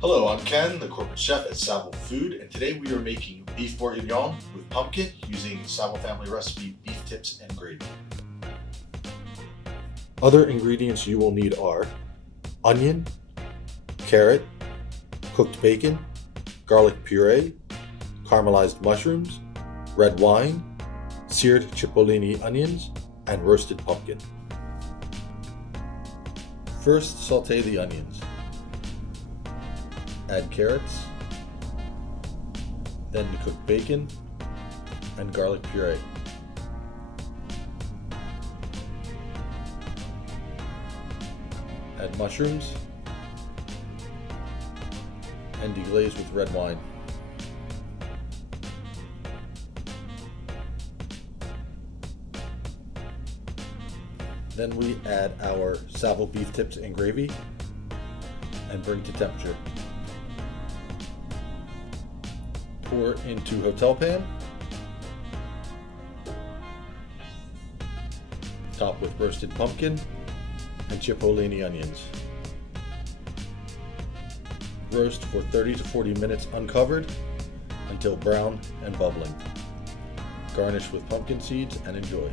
Hello, I'm Ken, the corporate chef at Saval Food, and today we are making beef bourguignon with pumpkin using Saval family recipe beef tips and gravy. Other ingredients you will need are onion, carrot, cooked bacon, garlic puree, caramelized mushrooms, red wine, seared cipollini onions, and roasted pumpkin. First, saute the onions. Add carrots, then the cooked bacon and garlic puree. Add mushrooms and deglaze with red wine. Then we add our Saval beef tips and gravy and bring to temperature. Pour into hotel pan. Top with roasted pumpkin and cipollini onions. Roast for 30 to 40 minutes uncovered until brown and bubbling. Garnish with pumpkin seeds and enjoy.